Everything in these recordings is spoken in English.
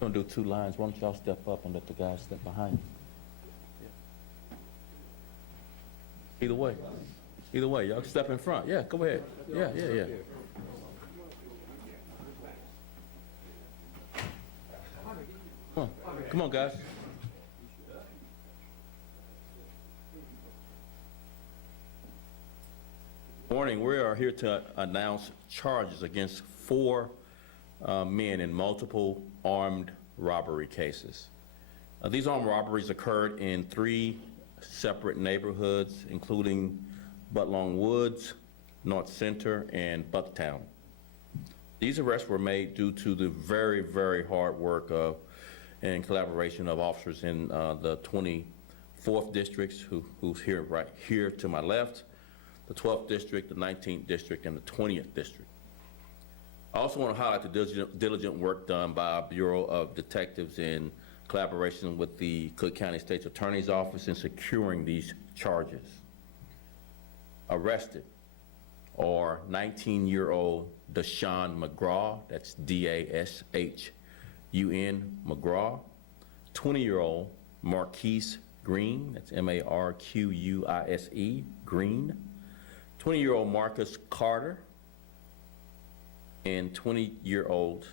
Gonna do two lines. Why don't y'all step up and let the guys step behind you? Either way. Either way, y'all step in front. Yeah, go ahead. Yeah. Come on, guys. Morning, we are here to announce charges against four men in multiple armed robbery cases. These armed robberies occurred in three separate neighborhoods, including Butlong Woods, North Center, and Bucktown. These arrests were made due to the very, very hard work of and collaboration of officers in the 24th districts, who's here right here to my left, the 12th district, the 19th district, and the 20th district. I also want to highlight the diligent work done by our Bureau of Detectives in collaboration with the Cook County State's Attorney's Office in securing these charges. Arrested are 19-year-old Deshaun McGraw, that's D-A-S-H-U-N McGraw, 20-year-old Marquise Green, that's M-A-R-Q-U-I-S-E, Green, 20-year-old Marcus Carter, and 21-year-old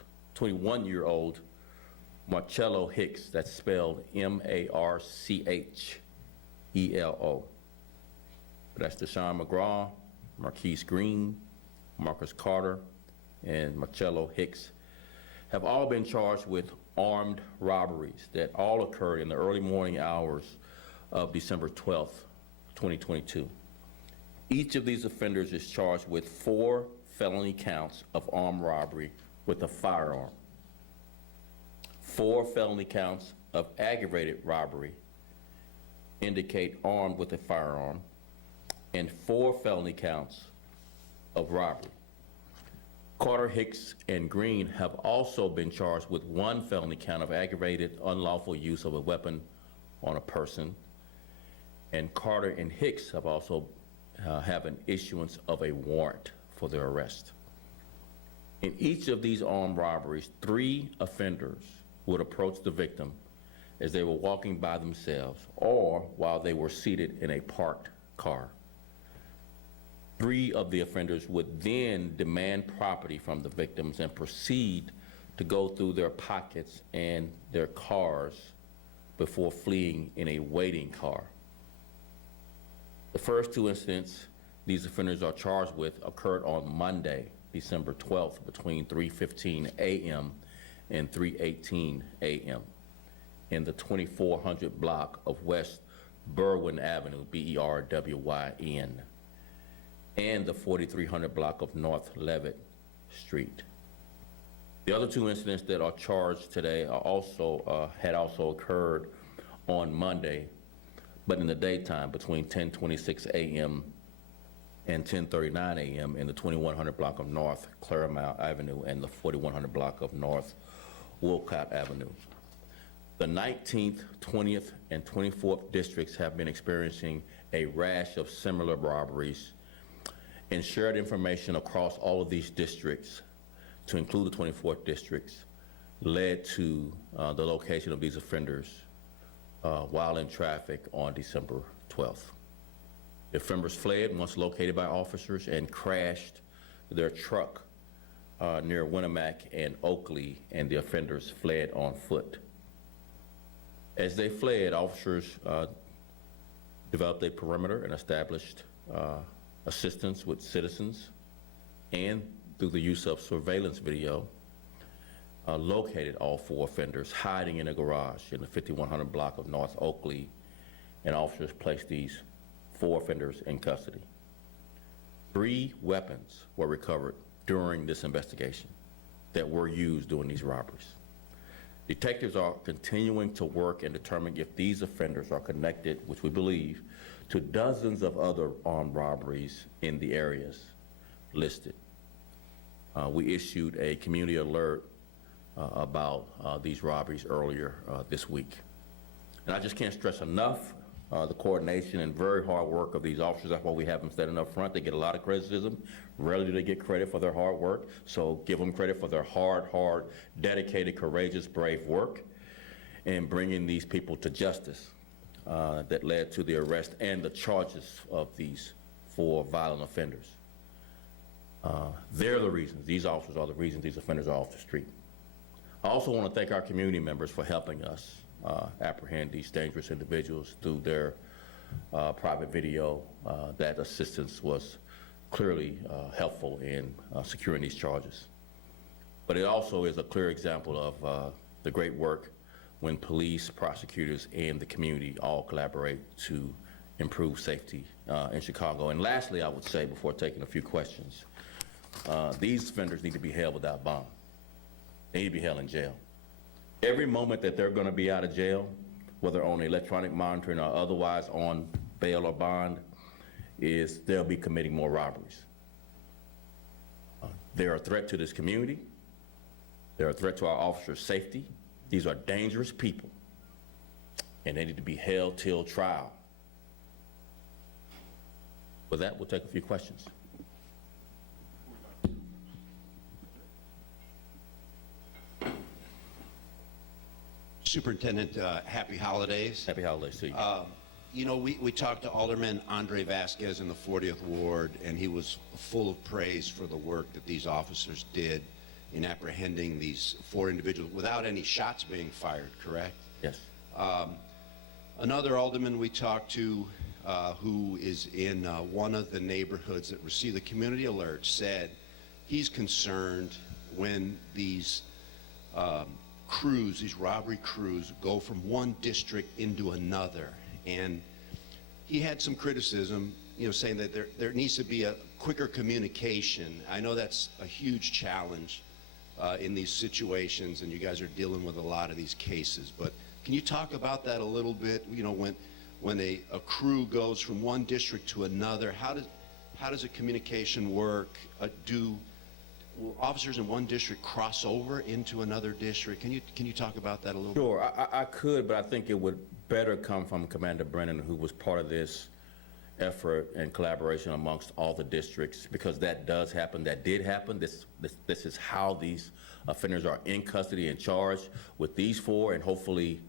Marcello Hicks, that's spelled M-A-R-C-H-E-L-O. That's Deshaun McGraw, Marquise Green, Marcus Carter, and Marcello Hicks have all been charged with armed robberies that all occurred in the early morning hours of December 12th, 2022. Each of these offenders is charged with 4 felony counts of armed robbery with a firearm, 4 felony counts of aggravated robbery indicate armed with a firearm, and 4 felony counts of robbery. Carter, Hicks, and Green have also been charged with 1 felony count of aggravated unlawful use of a weapon on a person, and Carter and Hicks have also have an issuance of a warrant for their arrest. In each of these armed robberies, 3 offenders would approach the victim as they were walking by themselves or while they were seated in a parked car. 3 of the offenders would then demand property from the victims and proceed to go through their pockets and their cars before fleeing in a waiting car. The first 2 incidents these offenders are charged with occurred on Monday, December 12th, between 3:15 a.m. and 3:18 a.m. in the 2400 block of West Berwyn Avenue, B-E-R-W-Y-N, and the 4300 block of North Levitt Street. The other 2 incidents that are charged today are had also occurred on Monday, but in the daytime between 10:26 a.m. and 10:39 a.m. in the 2100 block of North Claremont Avenue and the 4100 block of North Wolcott Avenue. The 19th, 20th, and 24th districts have been experiencing a rash of similar robberies, and shared information across all of these districts, to include the 24th districts, led to the location of these offenders while in traffic on December 12th. The offenders fled once located by officers and crashed their truck near Winnemac and Oakley, and the offenders fled on foot. As they fled, officers developed a perimeter and established assistance with citizens, and through the use of surveillance video, located all 4 offenders hiding in a garage in the 5100 block of North Oakley, and officers placed these 4 offenders in custody. 3 weapons were recovered during this investigation that were used during these robberies. Detectives are continuing to work and determine if these offenders are connected, which we believe, to dozens of other armed robberies in the areas listed. We issued a community alert about these robberies earlier this week. And I just can't stress enough the coordination and very hard work of these officers. That's why we have them standing up front. They get a lot of criticism. Rarely do they get credit for their hard work. So give them credit for their hard, dedicated, courageous, brave work in bringing these people to justice that led to the arrest and the charges of these 4 violent offenders. They're the reasons, these officers are the reasons these offenders are off the street. I also want to thank our community members for helping us apprehend these dangerous individuals through their private video. That assistance was clearly helpful in securing these charges. But it also is a clear example of the great work when police, prosecutors, and the community all collaborate to improve safety in Chicago. And lastly, I would say, before taking a few questions, these offenders need to be held without bond. They need to be held in jail. Every moment that they're going to be out of jail, whether on electronic monitoring or otherwise on bail or bond, is they'll be committing more robberies. They're a threat to this community. They're a threat to our officers' safety. These are dangerous people, and they need to be held till trial. With that, we'll take a few questions. Superintendent, happy holidays. Happy holidays to you. You know, we talked to Alderman Andre Vasquez in the 40th Ward, and he was full of praise for the work that these officers did in apprehending these 4 individuals without any shots being fired, correct? Yes. Another alderman we talked to who is in one of the neighborhoods that received the community alert said he's concerned when these crews, these robbery crews, go from one district into another. And he had some criticism, you know, saying that there needs to be a quicker communication. I know that's a huge challenge in these situations, and you guys are dealing with a lot of these cases. But can you talk about that a little bit? You know, when a crew goes from one district to another, how does a communication work? Will officers in one district cross over into another district? Can you talk about that a little bit? Sure, I could, but I think it would better come from Commander Brennan, who was part of this effort and collaboration amongst all the districts, because that does happen, that did happen. This is how these offenders are in custody and charged with these 4 and hopefully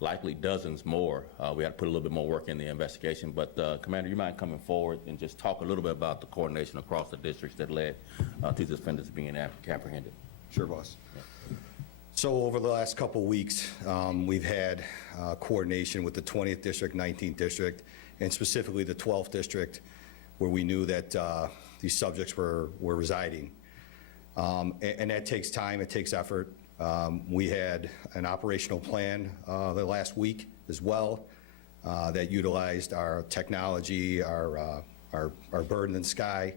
likely dozens more. We had to put a little bit more work in the investigation, but Commander, you mind coming forward and just talk a little bit about the coordination across the districts that led to these offenders being apprehended? Sure, boss. Yeah. So over the last couple of weeks, we've had coordination with the 20th District, 19th District, and specifically the 12th District, where we knew that these subjects were residing. And that takes time, it takes effort. We had an operational plan the last week as well that utilized our technology, our bird in the sky,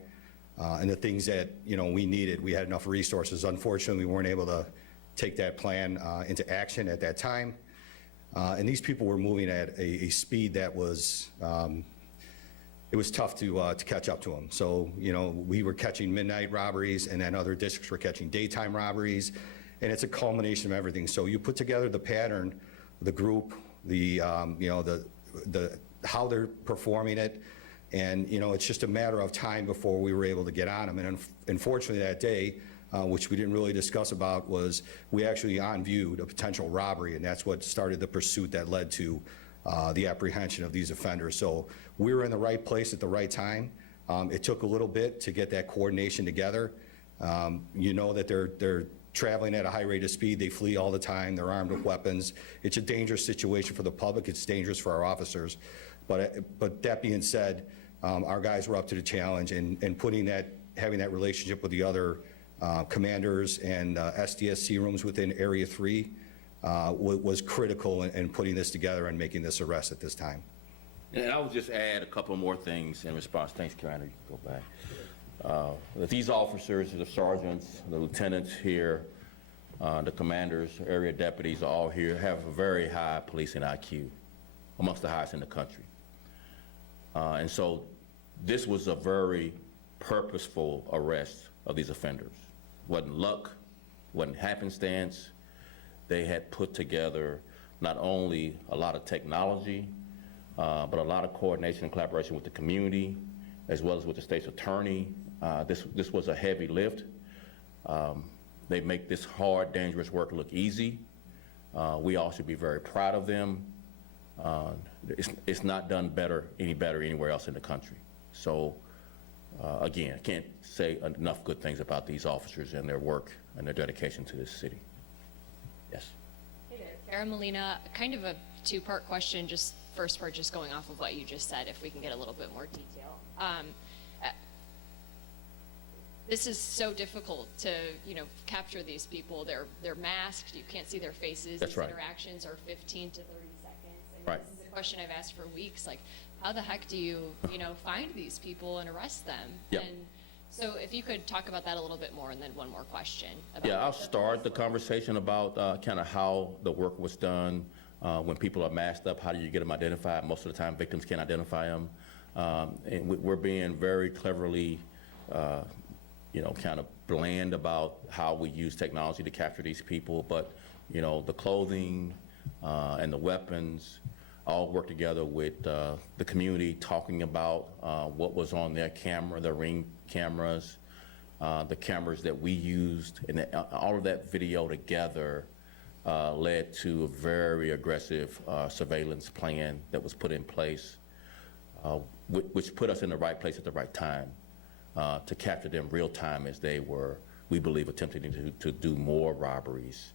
and the things that, you know, we needed. We had enough resources. Unfortunately, we weren't able to take that plan into action at that time. And these people were moving at a speed that was, it was tough to catch up to them. So, you know, we were catching midnight robberies, and then other districts were catching daytime robberies, and it's a culmination of everything. So you put together the pattern, the group, you know, the how they're performing it, and, you know, it's just a matter of time before we were able to get on them. And unfortunately that day, which we didn't really discuss about, was we actually on-viewed a potential robbery, and that's what started the pursuit that led to the apprehension of these offenders. So we were in the right place at the right time. It took a little bit to get that coordination together. You know that they're traveling at a high rate of speed. They flee all the time. They're armed with weapons. It's a dangerous situation for the public. It's dangerous for our officers. But that being said, our guys were up to the challenge, and having that relationship with the other commanders and SDSC rooms within Area 3 was critical in putting this together and making this arrest at this time. And I would just add a couple more things in response. Thanks, Commander. You can go back. That these officers, the sergeants, the lieutenants here, the commanders, area deputies, all here have a very high policing IQ, amongst the highest in the country. And so this was a very purposeful arrest of these offenders. Wasn't luck, wasn't happenstance. They had put together not only a lot of technology, but a lot of coordination and collaboration with the community, as well as with the state's attorney. This was a heavy lift. They make this hard, dangerous work look easy. We all should be very proud of them. It's not done any better anywhere else in the country. So, again, I can't say enough good things about these officers and their work and their dedication to this city. Yes. Hey there, Kara Molina. Kind of a two-part question, just first part just going off of what you just said, if we can get a little bit more detail. This is so difficult to, capture these people. They're masked. You can't see their faces. That's These right. interactions are 15 to 30 seconds. And Right. This is a question I've asked for weeks. Like, how the heck do you, find these people and arrest them? Yep. And so if you could talk about that a little bit more, and then one more question. About Yeah, I'll start the conversation about kind of how the work was done. When people are masked up, how do you get them identified? Most of the time, victims can't identify them. And we're being very cleverly, kind of bland about how we use technology to capture these people. But, the clothing and the weapons all work together with the community, talking about what was on their camera, the Ring cameras, the cameras that we used, and all of that video together led to a very aggressive surveillance plan that was put in place, which put us in the right place at the right time to capture them real time as they were, we believe, attempting to do more robberies.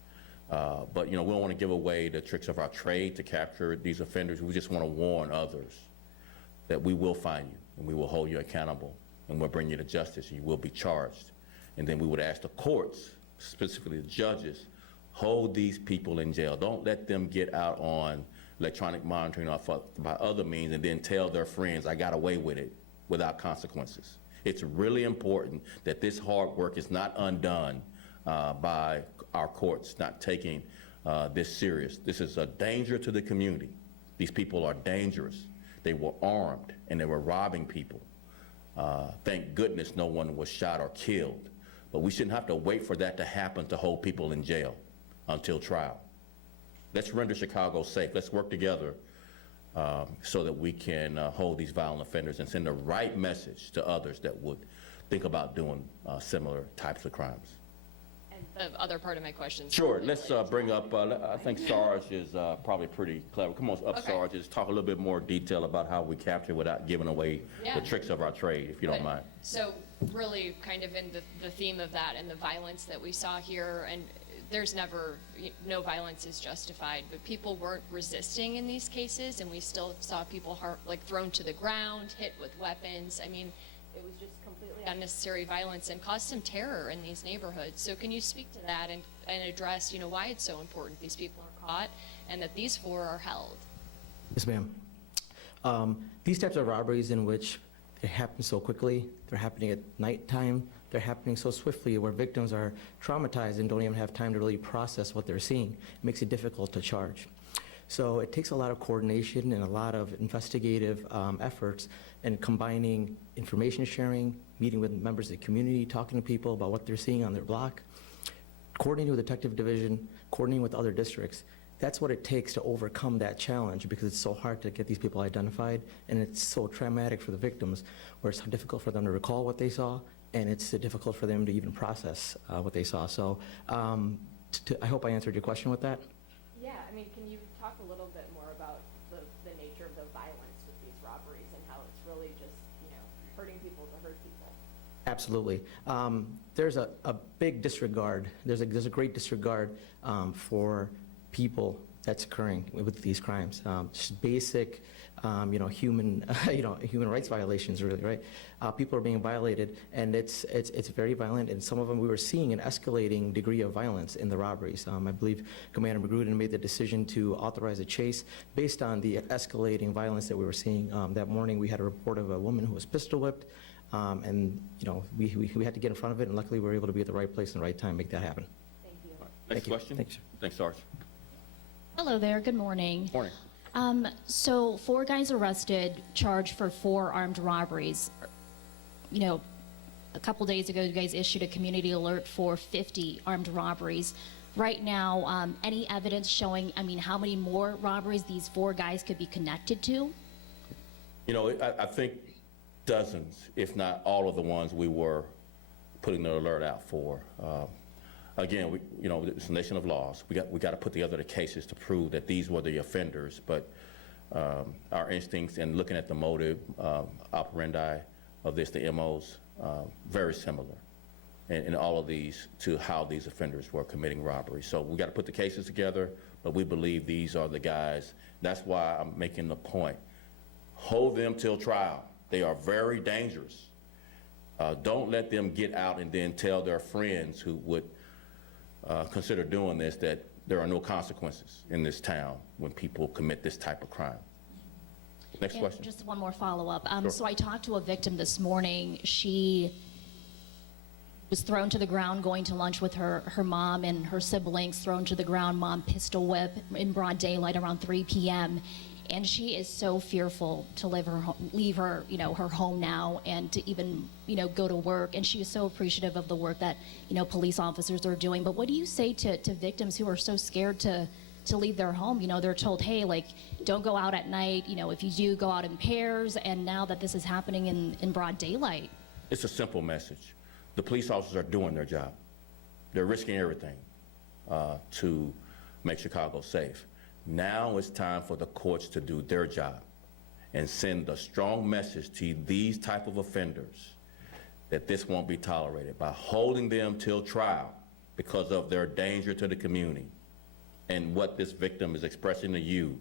But, we don't want to give away the tricks of our trade to capture these offenders. We just want to warn others that we will find you and we will hold you accountable and we'll bring you to justice and you will be charged. And then we would ask the courts, specifically the judges, hold these people in jail. Don't let them get out on electronic monitoring or by other means and then tell their friends, I got away with it, without consequences. It's really important that this hard work is not undone by our courts not taking this serious. This is a danger to the community. These people are dangerous. They were armed and they were robbing people. Thank goodness no one was shot or killed. But we shouldn't have to wait for that to happen to hold people in jail until trial. Let's render Chicago safe. Let's work together so that we can hold these violent offenders and send the right message to others that would think about doing similar types of crimes. And the other part of my question. Sure, let's bring up, I think Sarge is probably pretty clever. Come on up, Okay. Sarge, just talk a little bit more detail about how we capture without giving away Yeah. the tricks of our trade, if you don't mind. So really kind of in the theme of that and the violence that we saw here, and there's never, no violence is justified, but people weren't resisting in these cases, and we still saw people thrown to the ground, hit with weapons. I mean, it was just completely unnecessary violence and caused some terror in these neighborhoods. So can you speak to that and address, why it's so important these people are caught and that these 4 are held? Yes, ma'am. These types of robberies in which they happen so quickly, they're happening at nighttime, they're happening so swiftly where victims are traumatized and don't even have time to really process what they're seeing. It makes it difficult to charge. So it takes a lot of coordination and a lot of investigative efforts and combining information sharing, meeting with members of the community, talking to people about what they're seeing on their block, coordinating with the detective division, coordinating with other districts. That's what it takes to overcome that challenge because it's so hard to get these people identified and it's so traumatic for the victims where it's difficult for them to recall what they saw and it's difficult for them to even process what they saw. So I hope I answered your question with that. Yeah, I mean, can you talk a little bit more about the nature of the violence with these robberies and how it's really just, hurting people to hurt people? Absolutely. There's a big disregard. There's a great disregard for people that's occurring with these crimes. Just basic, human, human rights violations, really, right? People are being violated, and it's very violent. And some of them we were seeing an escalating degree of violence in the robberies. I believe Commander Magruder made the decision to authorize a chase based on the escalating violence that we were seeing. That morning, we had a report of a woman who was pistol whipped. And we had to get in front of it, and luckily we were able to be at the right place and the right time, make that happen. Thank you. Next Thank you. question? Thanks. Thanks, Sarge. Hello there, good morning. Morning. So 4 guys arrested, charged for 4 armed robberies. A couple days ago, you guys issued a community alert for 50 armed robberies. Right now, any evidence showing, how many more robberies these 4 guys could be connected to? You know, I think dozens, if not all of the ones we were putting the alert out for. Again, you know, it's a nation of laws. We got to put together the cases to prove that these were the offenders, but our instincts and looking at the motive operandi of this, the MOs, very similar in all of these to how these offenders were committing robbery. So we got to put the cases together, but we believe these are the guys. That's why I'm making the point. Hold them till trial. They are very dangerous. Don't let them get out and then tell their friends who would consider doing this that there are no consequences in this town when people commit this type of crime. Next And question. just one more follow-up. Sure. So I talked to a victim this morning. She was thrown to the ground going to lunch with her mom and her siblings, thrown to the ground, mom pistol whip in broad daylight around 3 p.m. And she is so fearful to leave her, you know, her home now and to even, you know, go to work. And she is so appreciative of the work that, you know, police officers are doing. But what do you say to victims who are so scared to leave their home? You know, they're told, hey, like, don't go out at night. You know, if you do, go out in pairs. And now that this is happening in broad daylight. It's a simple message. The police officers are doing their job. They're risking everything to make Chicago safe. Now it's time for the courts to do their job and send a strong message to these type of offenders that this won't be tolerated by holding them till trial because of their danger to the community and what this victim is expressing to you,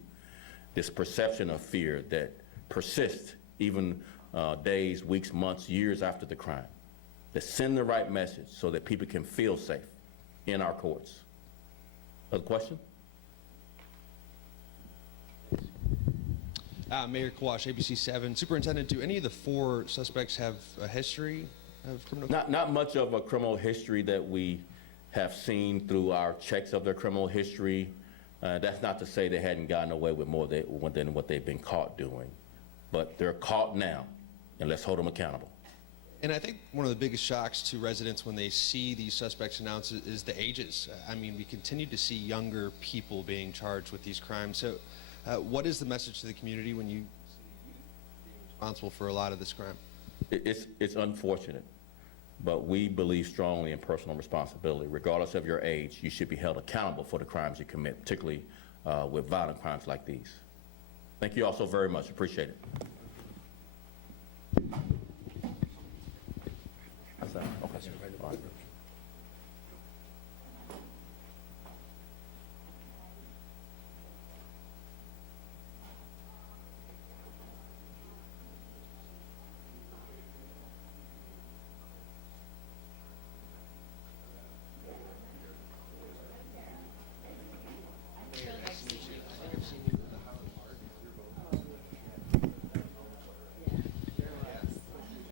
this perception of fear that persists even days, weeks, months, years after the crime. To send the right message so that people can feel safe in our courts. Other question? Mayor Kawash, ABC 7. Superintendent, do any of the 4 suspects have a history of criminal? Not much of a criminal history that we have seen through our checks of their criminal history. That's not to say they hadn't gotten away with more than what they've been caught doing. But they're caught now, and let's hold them accountable. And I think one of the biggest shocks to residents when they see these suspects announced is the ages. I mean, we continue to see younger people being charged with these crimes. So what is the message to the community when you see youth being responsible for a lot of this crime? It's unfortunate, but we believe strongly in personal responsibility. Regardless of your age, you should be held accountable for the crimes you commit, particularly with violent crimes like these. Thank you all so very much. Appreciate it.